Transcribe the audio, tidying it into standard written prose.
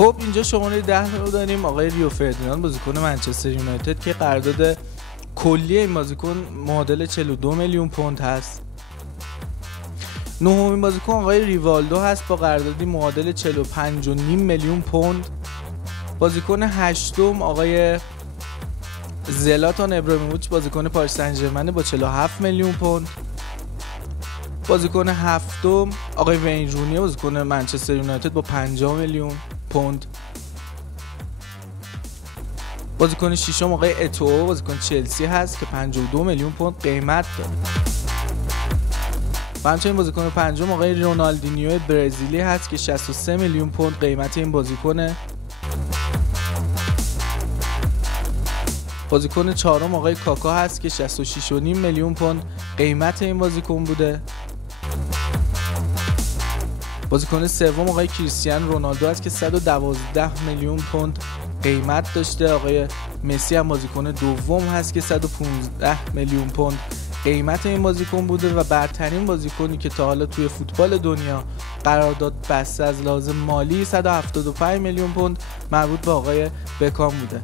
خب اینجا شماره 10 رو داریم آقای ریو فردیناند بازیکن منچستر یونایتد که قرارداد کلی این بازیکن معادل 42 میلیون پوند هست. نهمین بازیکن آقای ریوالدو هست با قراردادی معادل 45.5 میلیون پوند. بازیکن هشتم آقای زلاتان ابراهیموویچ بازیکن پاریس سن ژرمن با 47 میلیون پوند. بازیکن هفتم آقای وین رونی بازیکن منچستر یونایتد با 50 میلیون پوند. بازیکن ششم آقای اتو بازیکن چلسی هست که 52 میلیون پوند قیمت داره. همچنین بازیکن پنجم آقای رونالدینیو برزیلی هست که 63 میلیون پوند قیمت این بازیکنه. بازیکن چهارم آقای کاکا هست که 66.5 میلیون پوند قیمت این بازیکن بوده. بازیکن سوم آقای کریستیانو رونالدو هست که 112 میلیون پوند قیمت داشته. آقای مسی هم بازیکن دوم هست که 115 میلیون پوند قیمت این بازیکن بوده و برترین بازیکنی که تا حالا توی فوتبال دنیا قرارداد بسته از لحاظ مالی 175 میلیون پوند مربوط به آقای بکام بوده.